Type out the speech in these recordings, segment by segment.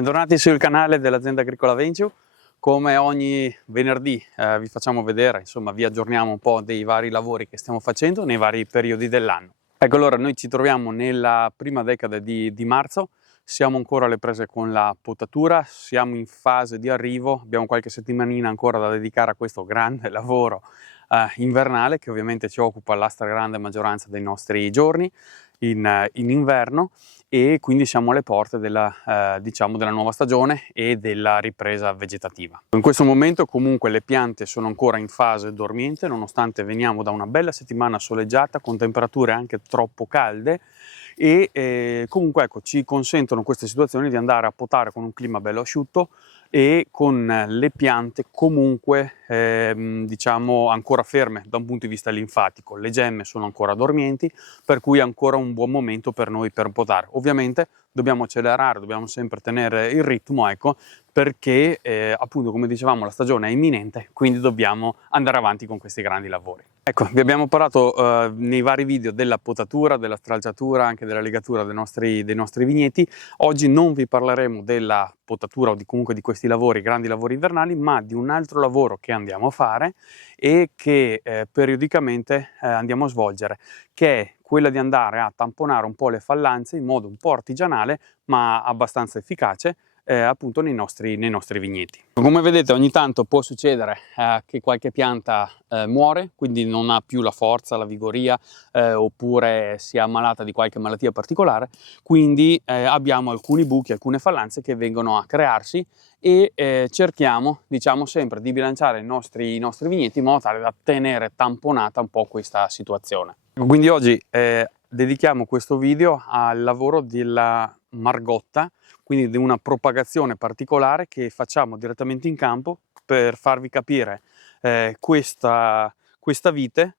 Bentornati sul canale dell'azienda agricola Venture. Come ogni venerdì vi facciamo vedere, insomma vi aggiorniamo un po' dei vari lavori che stiamo facendo nei vari periodi dell'anno. Ecco, allora noi ci troviamo nella prima decade di marzo, siamo ancora alle prese con la potatura, siamo in fase di arrivo, abbiamo qualche settimanina ancora da dedicare a questo grande lavoro invernale che ovviamente ci occupa la stragrande maggioranza dei nostri giorni in inverno, e quindi siamo alle porte della, diciamo, della nuova stagione e della ripresa vegetativa. In questo momento comunque le piante sono ancora in fase dormiente, nonostante veniamo da una bella settimana soleggiata con temperature anche troppo calde, e comunque ecco, ci consentono queste situazioni di andare a potare con un clima bello asciutto e con le piante comunque diciamo ancora ferme da un punto di vista linfatico. Le gemme sono ancora dormienti, per cui è ancora un buon momento per noi per potare. Ovviamente dobbiamo accelerare, dobbiamo sempre tenere il ritmo, ecco, perché appunto, come dicevamo, la stagione è imminente, quindi dobbiamo andare avanti con questi grandi lavori. Ecco, vi abbiamo parlato nei vari video della potatura, della stralciatura, anche della legatura dei nostri vigneti. Oggi non vi parleremo della potatura o comunque di questi lavori, grandi lavori invernali, ma di un altro lavoro che andiamo a fare e che periodicamente andiamo a svolgere, che è quella di andare a tamponare un po' le fallanze in modo un po' artigianale ma abbastanza efficace appunto nei nostri vigneti. Come vedete, ogni tanto può succedere che qualche pianta muore, quindi non ha più la forza, la vigoria, oppure si è ammalata di qualche malattia particolare, quindi abbiamo alcuni buchi, alcune fallanze che vengono a crearsi, e cerchiamo, diciamo, sempre di bilanciare i nostri vigneti in modo tale da tenere tamponata un po' questa situazione. Quindi oggi dedichiamo questo video al lavoro della margotta, quindi di una propagazione particolare che facciamo direttamente in campo. Per farvi capire, questa vite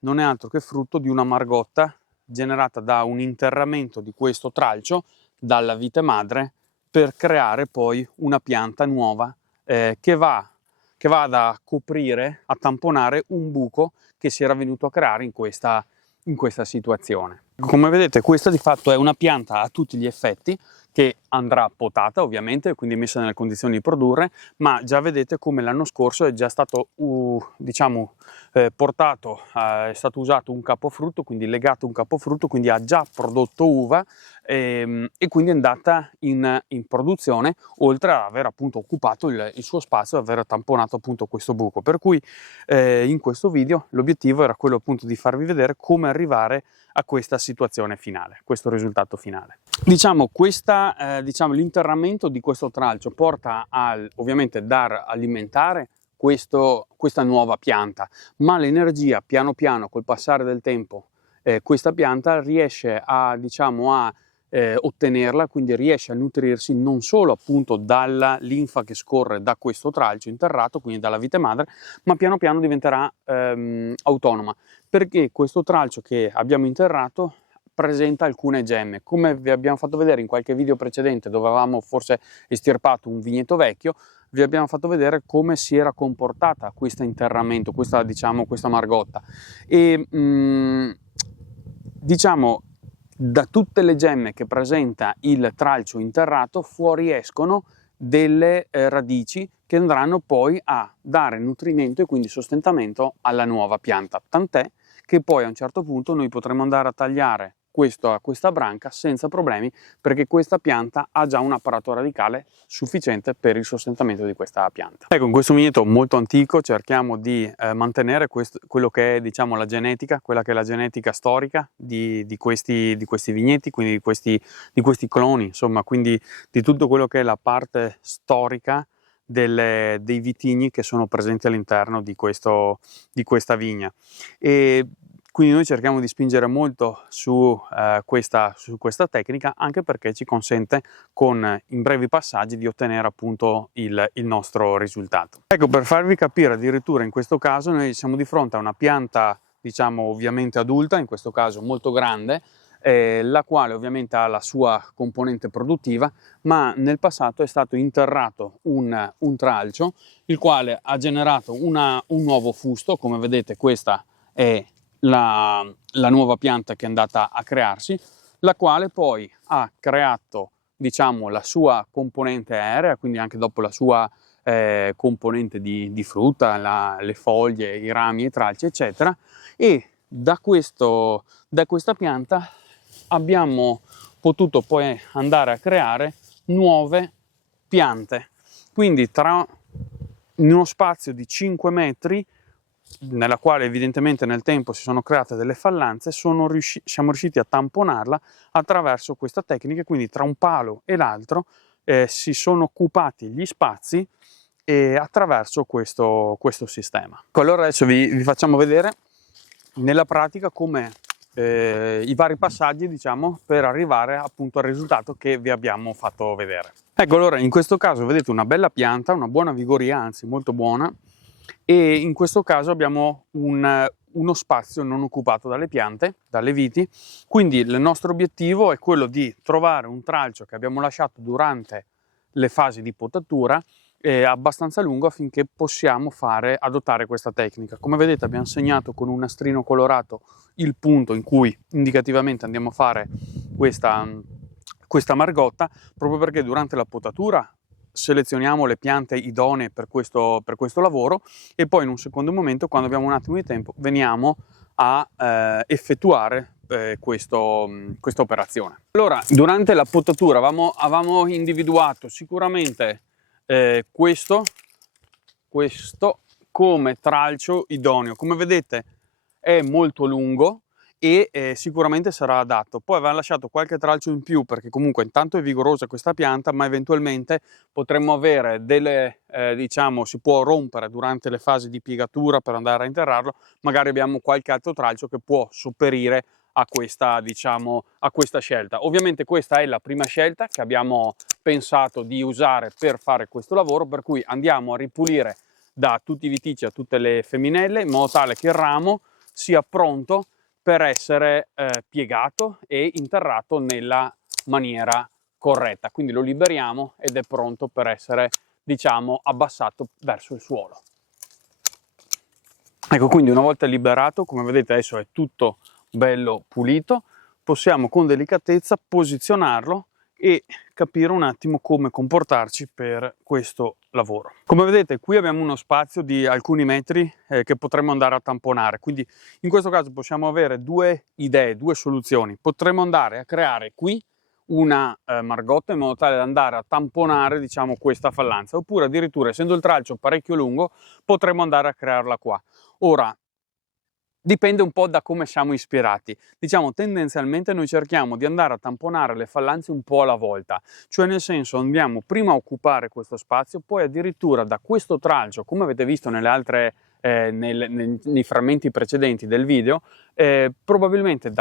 non è altro che frutto di una margotta generata da un interramento di questo tralcio dalla vite madre per creare poi una pianta nuova che vada a coprire, a tamponare un buco che si era venuto a creare in questa situazione. Come vedete, questa di fatto è una pianta a tutti gli effetti che andrà potata, ovviamente, quindi messa nelle condizioni di produrre, ma già vedete come l'anno scorso è già stato diciamo portato, è stato usato un capofrutto, quindi legato un capofrutto, quindi ha già prodotto uva, e quindi è andata in produzione, oltre ad aver appunto occupato il suo spazio e aver tamponato appunto questo buco. Per cui in questo video l'obiettivo era quello appunto di farvi vedere come arrivare a questa situazione finale, questo risultato finale. Diciamo, l'interramento di questo tralcio porta ovviamente dar alimentare questa nuova pianta, ma l'energia piano piano col passare del tempo questa pianta riesce a, diciamo, a ottenerla, quindi riesce a nutrirsi non solo appunto dalla linfa che scorre da questo tralcio interrato, quindi dalla vite madre, ma piano piano diventerà autonoma, perché questo tralcio che abbiamo interrato presenta alcune gemme. Come vi abbiamo fatto vedere in qualche video precedente, dove avevamo forse estirpato un vigneto vecchio, vi abbiamo fatto vedere come si era comportata questo interramento, questa margotta, e diciamo, da tutte le gemme che presenta il tralcio interrato fuoriescono delle radici che andranno poi a dare nutrimento e quindi sostentamento alla nuova pianta, tant'è che poi a un certo punto noi potremo andare a tagliare questa branca senza problemi, perché questa pianta ha già un apparato radicale sufficiente per il sostentamento di questa pianta. Ecco, in questo vigneto molto antico cerchiamo di mantenere quello che è, diciamo, la genetica, quella che è la genetica storica di questi vigneti, quindi di questi cloni, insomma, quindi di tutto quello che è la parte storica dei vitigni che sono presenti all'interno di questa vigna. E quindi noi cerchiamo di spingere molto su questa tecnica, anche perché ci consente in brevi passaggi di ottenere appunto il nostro risultato. Ecco, per farvi capire, addirittura in questo caso noi siamo di fronte a una pianta, diciamo, ovviamente adulta, in questo caso molto grande, la quale ovviamente ha la sua componente produttiva, ma nel passato è stato interrato un tralcio, il quale ha generato un nuovo fusto. Come vedete, questa è la nuova pianta che è andata a crearsi, la quale poi ha creato diciamo la sua componente aerea, quindi anche dopo la sua componente di frutta, le foglie, i rami, i tralci, eccetera, e da questa pianta abbiamo potuto poi andare a creare nuove piante. Quindi in uno spazio di 5 metri, nella quale evidentemente nel tempo si sono create delle fallanze, siamo riusciti a tamponarla attraverso questa tecnica. Quindi tra un palo e l'altro si sono occupati gli spazi attraverso questo sistema. Allora adesso vi facciamo vedere nella pratica come i vari passaggi, diciamo, per arrivare appunto al risultato che vi abbiamo fatto vedere. Ecco, allora in questo caso vedete una bella pianta, una buona vigoria, anzi molto buona, e in questo caso abbiamo uno spazio non occupato dalle piante, dalle viti. Quindi il nostro obiettivo è quello di trovare un tralcio che abbiamo lasciato durante le fasi di potatura abbastanza lungo affinché possiamo adottare questa tecnica. Come vedete abbiamo segnato con un nastrino colorato il punto in cui indicativamente andiamo a fare questa margotta, proprio perché durante la potatura selezioniamo le piante idonee per questo lavoro, e poi in un secondo momento, quando abbiamo un attimo di tempo, veniamo a effettuare questa operazione. Allora, durante la potatura avevamo individuato sicuramente questo come tralcio idoneo. Come vedete è molto lungo e sicuramente sarà adatto. Poi avevamo lasciato qualche tralcio in più perché comunque intanto è vigorosa questa pianta, ma eventualmente potremmo avere diciamo, si può rompere durante le fasi di piegatura per andare a interrarlo. Magari abbiamo qualche altro tralcio che può sopperire a questa, diciamo, a questa scelta. Ovviamente questa è la prima scelta che abbiamo pensato di usare per fare questo lavoro, per cui andiamo a ripulire da tutti i viticci a tutte le femminelle, in modo tale che il ramo sia pronto per essere piegato e interrato nella maniera corretta. Quindi lo liberiamo ed è pronto per essere, diciamo, abbassato verso il suolo. Ecco, quindi una volta liberato, come vedete adesso è tutto bello pulito, possiamo con delicatezza posizionarlo e capire un attimo come comportarci per questo lavoro. Come vedete qui abbiamo uno spazio di alcuni metri che potremmo andare a tamponare, quindi in questo caso possiamo avere due idee, due soluzioni. Potremmo andare a creare qui una margotta in modo tale da andare a tamponare, diciamo, questa fallanza, oppure addirittura, essendo il tralcio parecchio lungo, potremmo andare a crearla qua. Ora, dipende un po' da come siamo ispirati. Diciamo, tendenzialmente noi cerchiamo di andare a tamponare le fallanze un po' alla volta, cioè nel senso andiamo prima a occupare questo spazio, poi addirittura da questo tralcio, come avete visto nelle altre nei frammenti precedenti del video, probabilmente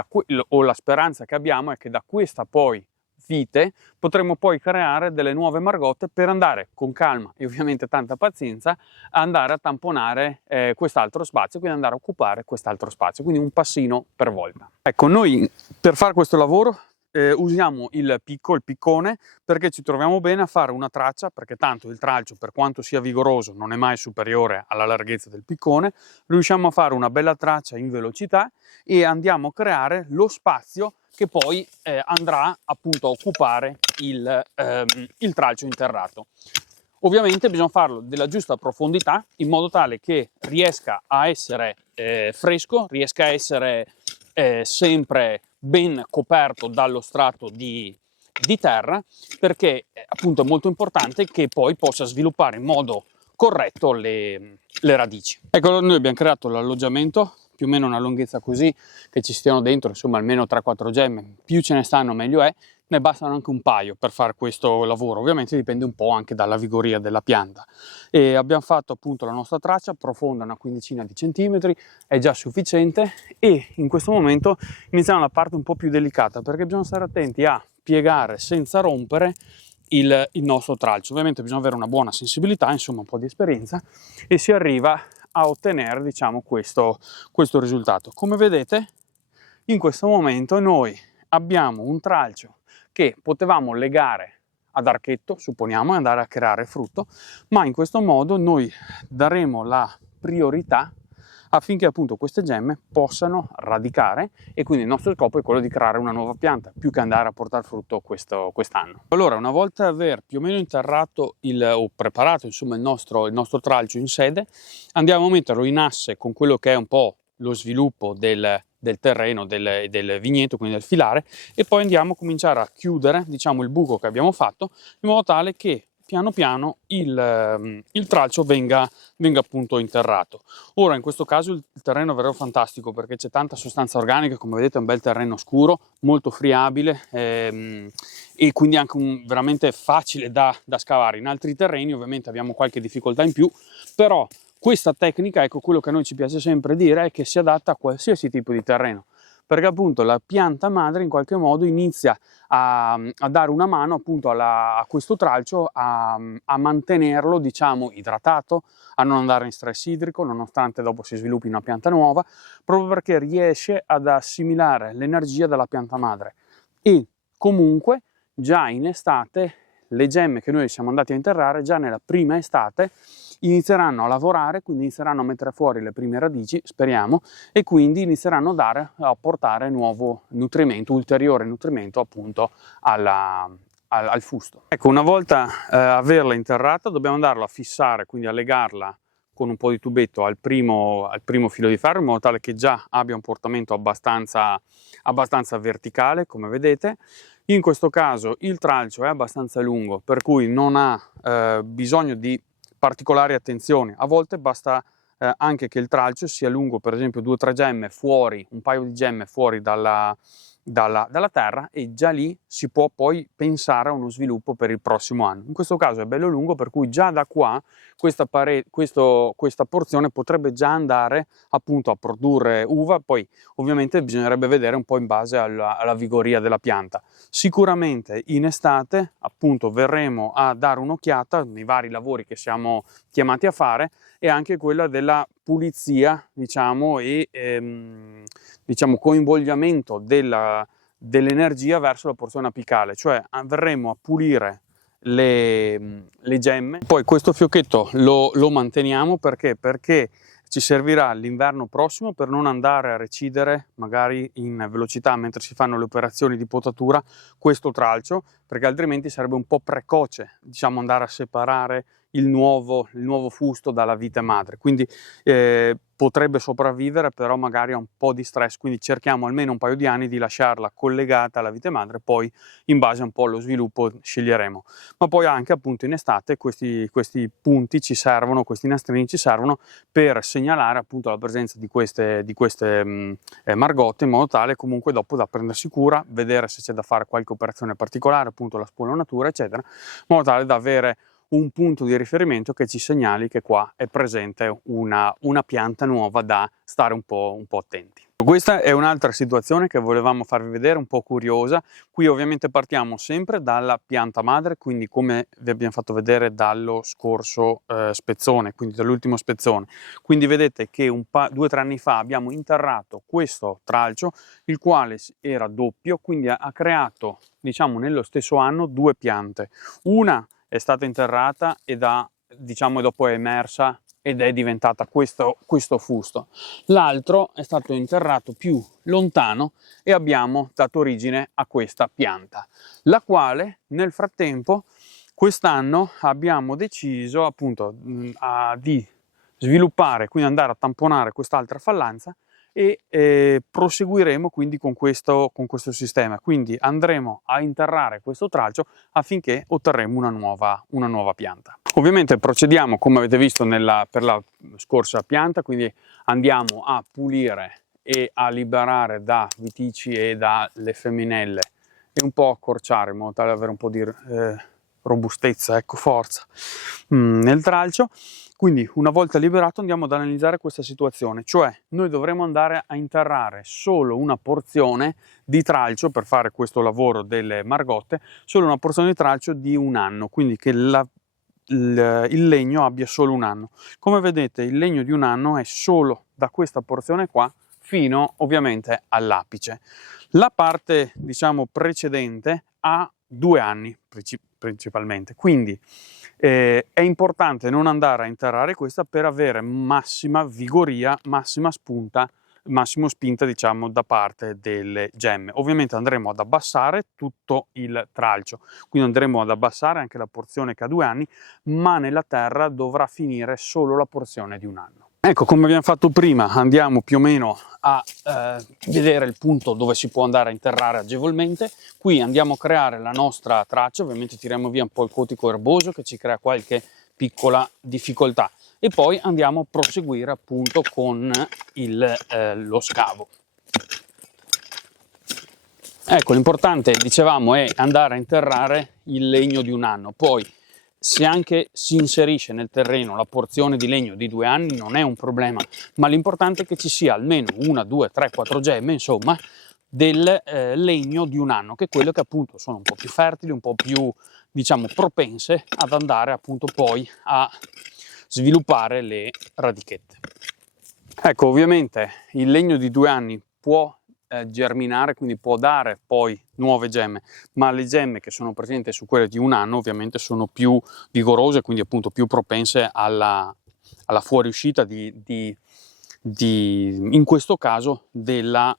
o la speranza che abbiamo è che da questa poi vite potremo poi creare delle nuove margotte per andare con calma e ovviamente tanta pazienza a andare a tamponare quest'altro spazio, quindi andare a occupare quest'altro spazio, quindi un passino per volta. Ecco, noi per fare questo lavoro usiamo il piccone, perché ci troviamo bene a fare una traccia, perché tanto il tralcio, per quanto sia vigoroso, non è mai superiore alla larghezza del piccone. Riusciamo a fare una bella traccia in velocità e andiamo a creare lo spazio che poi andrà appunto a occupare il tralcio interrato. Ovviamente bisogna farlo della giusta profondità, in modo tale che riesca a essere fresco, riesca a essere sempre ben coperto dallo strato di terra, perché appunto è molto importante che poi possa sviluppare in modo corretto le radici. Ecco, allora noi abbiamo creato l'alloggiamento, più o meno una lunghezza così, che ci stiano dentro insomma almeno 3-4 gemme, più ce ne stanno meglio è, ne bastano anche un paio per fare questo lavoro. Ovviamente dipende un po' anche dalla vigoria della pianta. E abbiamo fatto appunto la nostra traccia profonda, una quindicina di centimetri, è già sufficiente, e in questo momento iniziamo la parte un po' più delicata, perché bisogna stare attenti a piegare senza rompere il nostro tralcio. Ovviamente bisogna avere una buona sensibilità, insomma un po' di esperienza, e si arriva a ottenere, diciamo, questo risultato. Come vedete in questo momento noi abbiamo un tralcio che potevamo legare ad archetto, supponiamo, e andare a creare frutto, ma in questo modo noi daremo la priorità affinché appunto queste gemme possano radicare, e quindi il nostro scopo è quello di creare una nuova pianta più che andare a portare frutto quest'anno. Allora, una volta aver più o meno interrato o preparato insomma il nostro tralcio in sede, andiamo a metterlo in asse con quello che è un po' lo sviluppo del terreno, del vigneto, quindi del filare, e poi andiamo a cominciare a chiudere, diciamo, il buco che abbiamo fatto, in modo tale che piano piano il tralcio venga appunto interrato. Ora in questo caso il terreno è davvero fantastico, perché c'è tanta sostanza organica, come vedete è un bel terreno scuro, molto friabile, e quindi anche veramente facile da scavare. In altri terreni ovviamente abbiamo qualche difficoltà in più, però questa tecnica, ecco, quello che a noi ci piace sempre dire è che si adatta a qualsiasi tipo di terreno, perché appunto la pianta madre in qualche modo inizia a dare una mano appunto a questo tralcio a mantenerlo, diciamo, idratato, a non andare in stress idrico, nonostante dopo si sviluppi una pianta nuova, proprio perché riesce ad assimilare l'energia dalla pianta madre. E comunque già in estate le gemme che noi siamo andati a interrare, già nella prima estate, inizieranno a lavorare, quindi inizieranno a mettere fuori le prime radici, speriamo, e quindi inizieranno a portare nuovo nutrimento, ulteriore nutrimento appunto al fusto. Ecco, una volta averla interrata dobbiamo andarla a fissare, quindi a legarla con un po' di tubetto al primo filo di ferro, in modo tale che già abbia un portamento abbastanza verticale, come vedete. In questo caso il tralcio è abbastanza lungo, per cui non ha bisogno di particolari attenzioni. A volte basta anche che il tralcio sia lungo, per esempio 2 o 3 gemme fuori, un paio di gemme fuori dalla terra, e già lì si può poi pensare a uno sviluppo per il prossimo anno. In questo caso è bello lungo, per cui già da qua questa porzione potrebbe già andare appunto a produrre uva. Poi ovviamente bisognerebbe vedere un po' in base alla vigoria della pianta. Sicuramente in estate appunto verremo a dare un'occhiata nei vari lavori che siamo chiamati a fare, e anche quella della pulizia, diciamo, e diciamo coinvolgimento dell'energia verso la porzione apicale, cioè verremo a pulire le gemme. Poi questo fiocchetto lo manteniamo perché ci servirà l'inverno prossimo per non andare a recidere magari in velocità mentre si fanno le operazioni di potatura questo tralcio, perché altrimenti sarebbe un po' precoce, diciamo, andare a separare il nuovo fusto dalla vite madre, quindi potrebbe sopravvivere, però magari ha un po' di stress, quindi cerchiamo almeno un paio di anni di lasciarla collegata alla vite madre, poi in base un po' allo sviluppo sceglieremo. Ma poi anche appunto in estate questi punti ci servono, questi nastrini ci servono per segnalare appunto la presenza di queste margotte, in modo tale comunque dopo da prendersi cura, vedere se c'è da fare qualche operazione particolare, appunto la spollonatura eccetera, in modo tale da avere un punto di riferimento che ci segnali che qua è presente una pianta nuova da stare un po' attenti. Questa è un'altra situazione che volevamo farvi vedere, un po' curiosa. Qui ovviamente partiamo sempre dalla pianta madre, quindi come vi abbiamo fatto vedere dallo scorso spezzone, quindi dall'ultimo spezzone. Quindi vedete che 2 o 3 anni fa abbiamo interrato questo tralcio, il quale era doppio, quindi ha creato, diciamo, nello stesso anno 2 piante. Una è stata interrata e dopo è emersa ed è diventata questo fusto. L'altro è stato interrato più lontano e abbiamo dato origine a questa pianta, la quale nel frattempo quest'anno abbiamo deciso appunto di sviluppare, quindi andare a tamponare quest'altra fallanza, e proseguiremo quindi con questo sistema. Quindi andremo a interrare questo tralcio affinché otterremo una nuova pianta. Ovviamente procediamo come avete visto per la scorsa pianta, quindi andiamo a pulire e a liberare da vitici e dalle femminelle e un po' accorciare in modo tale da avere un po' di robustezza, ecco, forza nel tralcio. Quindi una volta liberato andiamo ad analizzare questa situazione, cioè noi dovremo andare a interrare solo una porzione di tralcio per fare questo lavoro delle margotte, solo una porzione di tralcio di 1 anno, quindi che il legno abbia solo 1 anno. Come vedete il legno di 1 anno è solo da questa porzione qua fino ovviamente all'apice. La parte, diciamo, precedente ha 2 anni principalmente. Quindi è importante non andare a interrare questa per avere massima vigoria, massima spunta, massimo spinta diciamo da parte delle gemme. Ovviamente andremo ad abbassare tutto il tralcio, quindi andremo ad abbassare anche la porzione che ha 2 anni, ma nella terra dovrà finire solo la porzione di 1 anno. Ecco, come abbiamo fatto prima, andiamo più o meno a vedere il punto dove si può andare a interrare agevolmente. Qui andiamo a creare la nostra traccia, ovviamente tiriamo via un po' il cotico erboso che ci crea qualche piccola difficoltà e poi andiamo a proseguire appunto con lo scavo. Ecco, l'importante, dicevamo, è andare a interrare il legno di 1 anno. Poi, se anche si inserisce nel terreno la porzione di legno di 2 anni, non è un problema, ma l'importante è che ci sia almeno 1, 2, 3, 4 gemme, insomma, del legno di 1 anno, che è quello che appunto sono un po' più fertili, un po' più, diciamo, propense ad andare appunto poi a sviluppare le radichette. Ecco, ovviamente il legno di 2 anni può germinare, quindi può dare poi nuove gemme, ma le gemme che sono presenti su quelle di 1 anno ovviamente sono più vigorose, quindi appunto più propense alla fuoriuscita in questo caso delle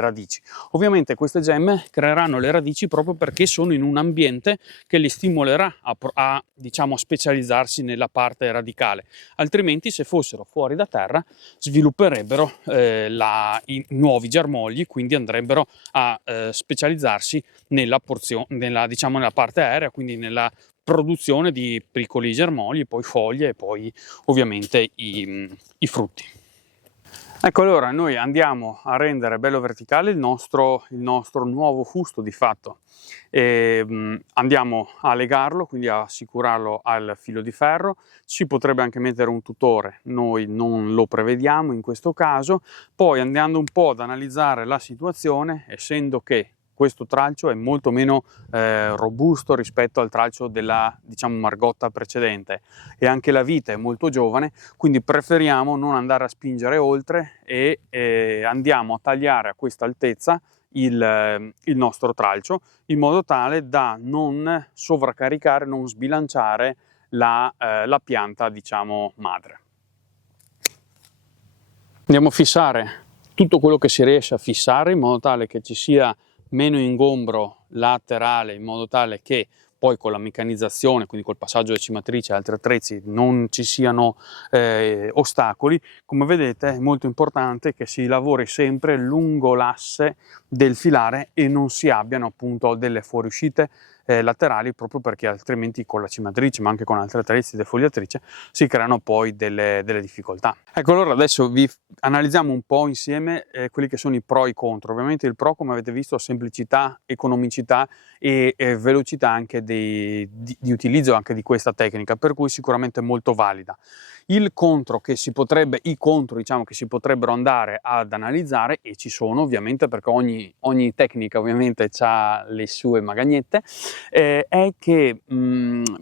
radici. Ovviamente queste gemme creeranno le radici proprio perché sono in un ambiente che li stimolerà diciamo, a specializzarsi nella parte radicale, altrimenti se fossero fuori da terra svilupperebbero i nuovi germogli, quindi andrebbero a specializzarsi diciamo, nella parte aerea, quindi nella produzione di piccoli germogli, poi foglie e poi ovviamente i frutti. Ecco, allora noi andiamo a rendere bello verticale il nostro nuovo fusto di fatto. Andiamo a legarlo, quindi a assicurarlo al filo di ferro. Ci potrebbe anche mettere un tutore, noi non lo prevediamo in questo caso. Poi andando un po' ad analizzare la situazione, essendo che questo tralcio è molto meno robusto rispetto al tralcio della, diciamo, margotta precedente e anche la vite è molto giovane, quindi preferiamo non andare a spingere oltre e andiamo a tagliare a questa altezza il nostro tralcio in modo tale da non sovraccaricare, non sbilanciare la pianta, diciamo, madre. Andiamo a fissare tutto quello che si riesce a fissare in modo tale che ci sia meno ingombro laterale, in modo tale che poi con la meccanizzazione, quindi col passaggio decimatrice e altri attrezzi, non ci siano ostacoli. Come vedete è molto importante che si lavori sempre lungo l'asse del filare e non si abbiano appunto delle fuoriuscite laterali, proprio perché altrimenti con la cimatrice ma anche con altri attrezzi di defogliatrice si creano poi delle difficoltà. Ecco, allora adesso vi analizziamo un po' insieme quelli che sono i pro e i contro. Ovviamente il pro, come avete visto, semplicità, economicità e velocità anche di utilizzo anche di questa tecnica, per cui sicuramente molto valida. I contro, diciamo, che si potrebbero andare ad analizzare, e ci sono ovviamente perché ogni tecnica ovviamente ha le sue magagnette, è che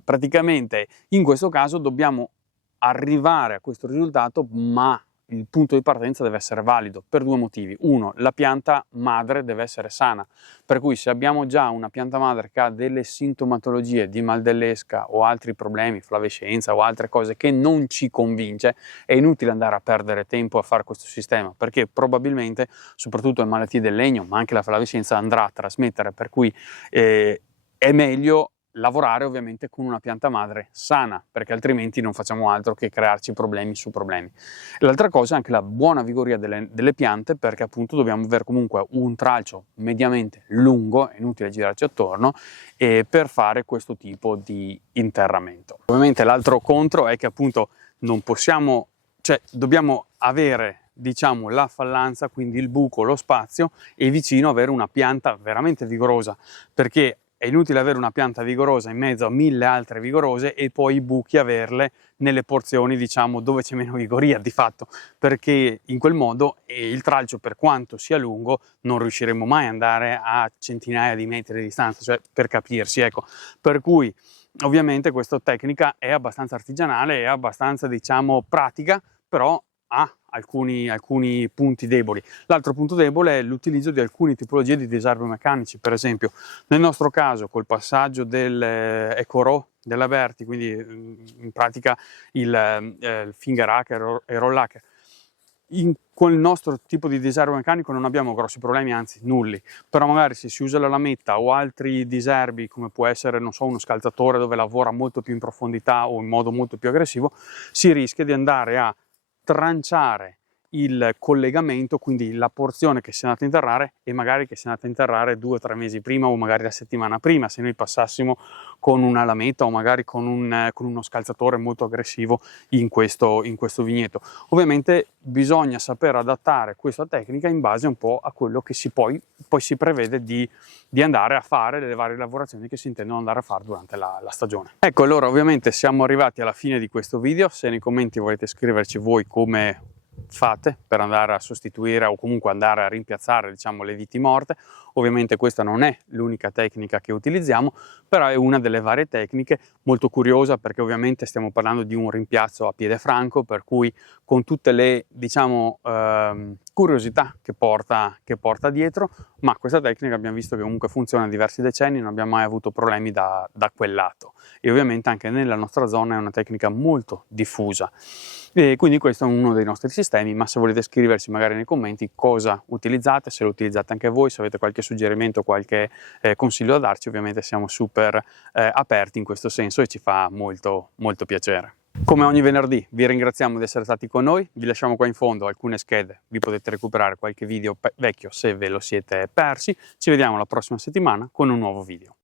praticamente in questo caso dobbiamo arrivare a questo risultato, ma il punto di partenza deve essere valido per 2 motivi. Uno, la pianta madre deve essere sana, per cui se abbiamo già una pianta madre che ha delle sintomatologie di mal dell'esca o altri problemi, flavescenza o altre cose che non ci convince, è inutile andare a perdere tempo a fare questo sistema, perché probabilmente, soprattutto le malattie del legno, ma anche la flavescenza andrà a trasmettere, per cui è meglio lavorare ovviamente con una pianta madre sana, perché altrimenti non facciamo altro che crearci problemi su problemi. L'altra cosa è anche la buona vigoria delle piante, perché appunto dobbiamo avere comunque un tralcio mediamente lungo, è inutile girarci attorno, per fare questo tipo di interramento. Ovviamente l'altro contro è che appunto non possiamo, cioè dobbiamo avere, diciamo, la fallanza, quindi il buco, lo spazio, e vicino avere una pianta veramente vigorosa, perché è inutile avere una pianta vigorosa in mezzo a 1000 altre vigorose e poi i buchi averle nelle porzioni, diciamo, dove c'è meno vigoria di fatto, perché in quel modo il tralcio, per quanto sia lungo, non riusciremo mai ad andare a centinaia di metri di distanza, cioè per capirsi, ecco. Per cui ovviamente questa tecnica è abbastanza artigianale, è abbastanza, diciamo, pratica, però ha alcuni punti deboli. L'altro punto debole è l'utilizzo di alcune tipologie di disarmi meccanici, per esempio nel nostro caso col passaggio del EcoRow della Berti, quindi in pratica il finger hacker e roll hacker. Con il nostro tipo di disarmo meccanico non abbiamo grossi problemi, anzi nulli, però magari se si usa la lametta o altri diserbi come può essere, non so, uno scalzatore dove lavora molto più in profondità o in modo molto più aggressivo, si rischia di andare a tranciare il collegamento, quindi la porzione che si è andata a interrare e magari che si è andata a interrare 2 o 3 mesi prima o magari la settimana prima, se noi passassimo con una lametta o magari con uno scalzatore molto aggressivo in questo vigneto. Ovviamente bisogna saper adattare questa tecnica in base un po' a quello che poi si prevede di andare a fare, le varie lavorazioni che si intendono andare a fare durante la stagione. Ecco, allora ovviamente siamo arrivati alla fine di questo video. Se nei commenti volete scriverci voi come fate per andare a sostituire o comunque andare a rimpiazzare, diciamo, le viti morte. Ovviamente questa non è l'unica tecnica che utilizziamo, però è una delle varie tecniche, molto curiosa perché ovviamente stiamo parlando di un rimpiazzo a piede franco, per cui con tutte le, diciamo, curiosità che porta dietro, ma questa tecnica abbiamo visto che comunque funziona da diversi decenni, non abbiamo mai avuto problemi da quel lato, e ovviamente anche nella nostra zona è una tecnica molto diffusa. E quindi questo è uno dei nostri sistemi, ma se volete scriverci magari nei commenti cosa utilizzate, se lo utilizzate anche voi, se avete qualche suggerimento, qualche consiglio da darci, ovviamente siamo super aperti in questo senso e ci fa molto molto piacere. Come ogni venerdì vi ringraziamo di essere stati con noi, vi lasciamo qua in fondo alcune schede, vi potete recuperare qualche video vecchio se ve lo siete persi. Ci vediamo la prossima settimana con un nuovo video.